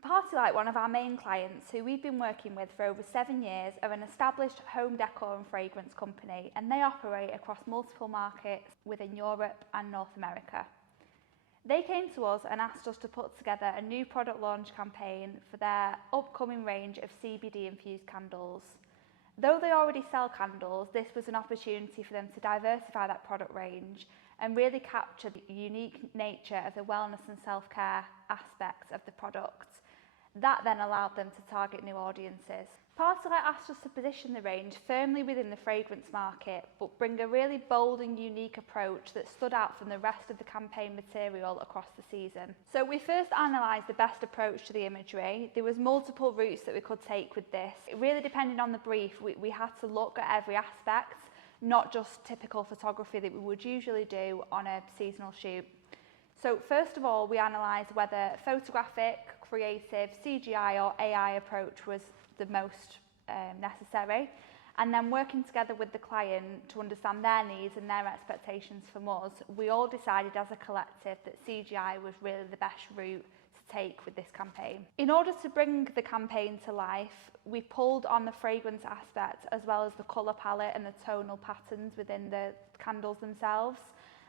Partylight, one of our main clients who we've been working with for over 7 years, are an established home decor and fragrance company, and they operate across multiple markets within Europe and North America. They came to us and asked us to put together a new product launch campaign for their upcoming range of CBD infused candles. Though they already sell candles, this was an opportunity for them to diversify that product range and really capture the unique nature of the wellness and self-care aspects of the product. That then allowed them to target new audiences. Partylight asked us to position the range firmly within the fragrance market, but bring a really bold and unique approach that stood out from the rest of the campaign material across the season. So we first analysed the best approach to the imagery. There was multiple routes that we could take with this. It really depended on the brief. We had to look at every aspect, not just typical photography that we would usually do on a seasonal shoot. So first of all, we analysed whether photographic, creative, CGI or AI approach was the most necessary, and then working together with the client to understand their needs and their expectations from us, we all decided as a collective that CGI was really the best route to take with this campaign. In order to bring the campaign to life, we pulled on the fragrance aspect as well as the colour palette and the tonal patterns within the candles themselves,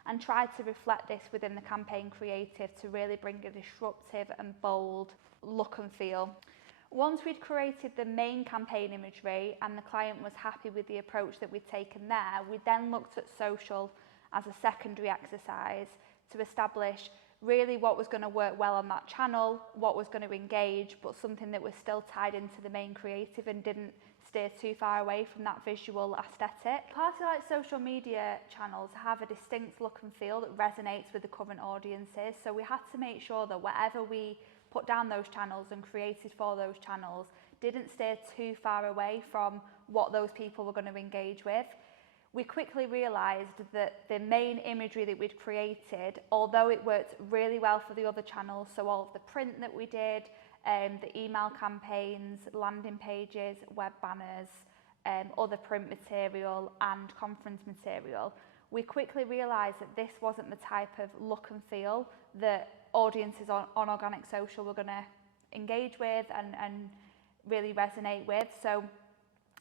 and tried to reflect this within the campaign creative to really bring a disruptive and bold look and feel. Once we'd created the main campaign imagery and the client was happy with the approach that we'd taken there, we then looked at social as a secondary exercise to establish really what was going to work well on that channel, what was going to engage, but something that was still tied into the main creative and didn't steer too far away from that visual aesthetic. Partylight social media channels have a distinct look and feel that resonates with the current audiences, so we had to make sure that whatever we put down those channels and created for those channels didn't steer too far away from what those people were going to engage with. We quickly realised that the main imagery that we'd created, although it worked really well for the other channels, so all of the print that we did, the email campaigns, landing pages, web banners, other print material and conference material, we quickly realised that this wasn't the type of look and feel that audiences on organic social were going to engage with and really resonate with. So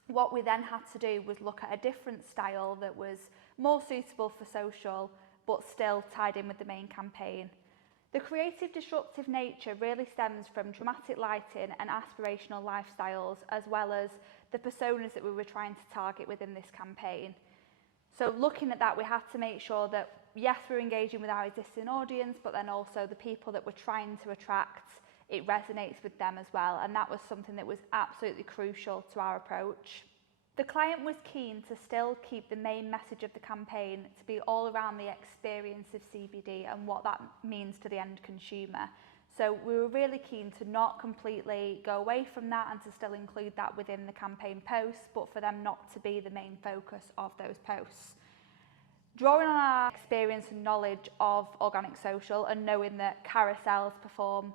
what we then had to do was look at a different style that was more suitable for social but still tied in with the main campaign. The creative disruptive nature really stems from dramatic lighting and aspirational lifestyles, as well as the personas that we were trying to target within this campaign. So looking at that, we had to make sure that yes, we're engaging with our existing audience, but then also the people that we're trying to attract, it resonates with them as well, and that was something that was absolutely crucial to our approach. The client was keen to still keep the main message of the campaign to be all around the experience of CBD and what that means to the end consumer. So we were really keen to not completely go away from that and to still include that within the campaign posts, but for them not to be the main focus of those posts. Drawing on our experience and knowledge of organic social and knowing that carousels perform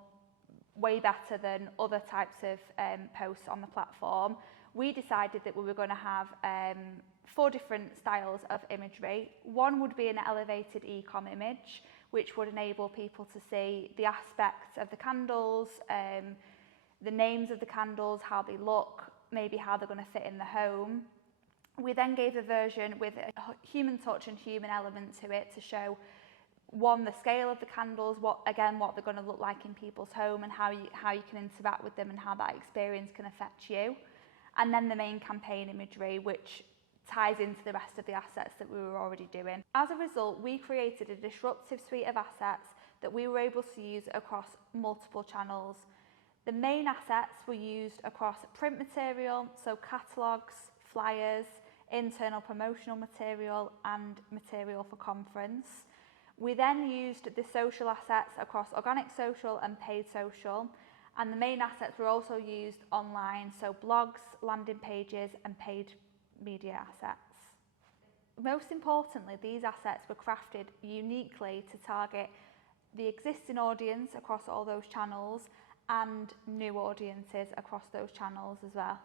way better than other types of posts on the platform, we decided that we were going to have 4 different styles of imagery. One would be an elevated e-com image, which would enable people to see the aspects of the candles, the names of the candles, how they look, maybe how they're going to fit in the home. We then gave a version with a human touch and human element to it to show, one, the scale of the candles, what they're going to look like in people's home and how you can interact with them and how that experience can affect you. And then the main campaign imagery, which ties into the rest of the assets that we were already doing. As a result, we created a disruptive suite of assets that we were able to use across multiple channels. The main assets were used across print material, so catalogues, flyers, internal promotional material and material for conference. We then used the social assets across organic social and paid social, and the main assets were also used online, so blogs, landing pages and paid media assets. Most importantly, these assets were crafted uniquely to target the existing audience across all those channels and new audiences across those channels as well.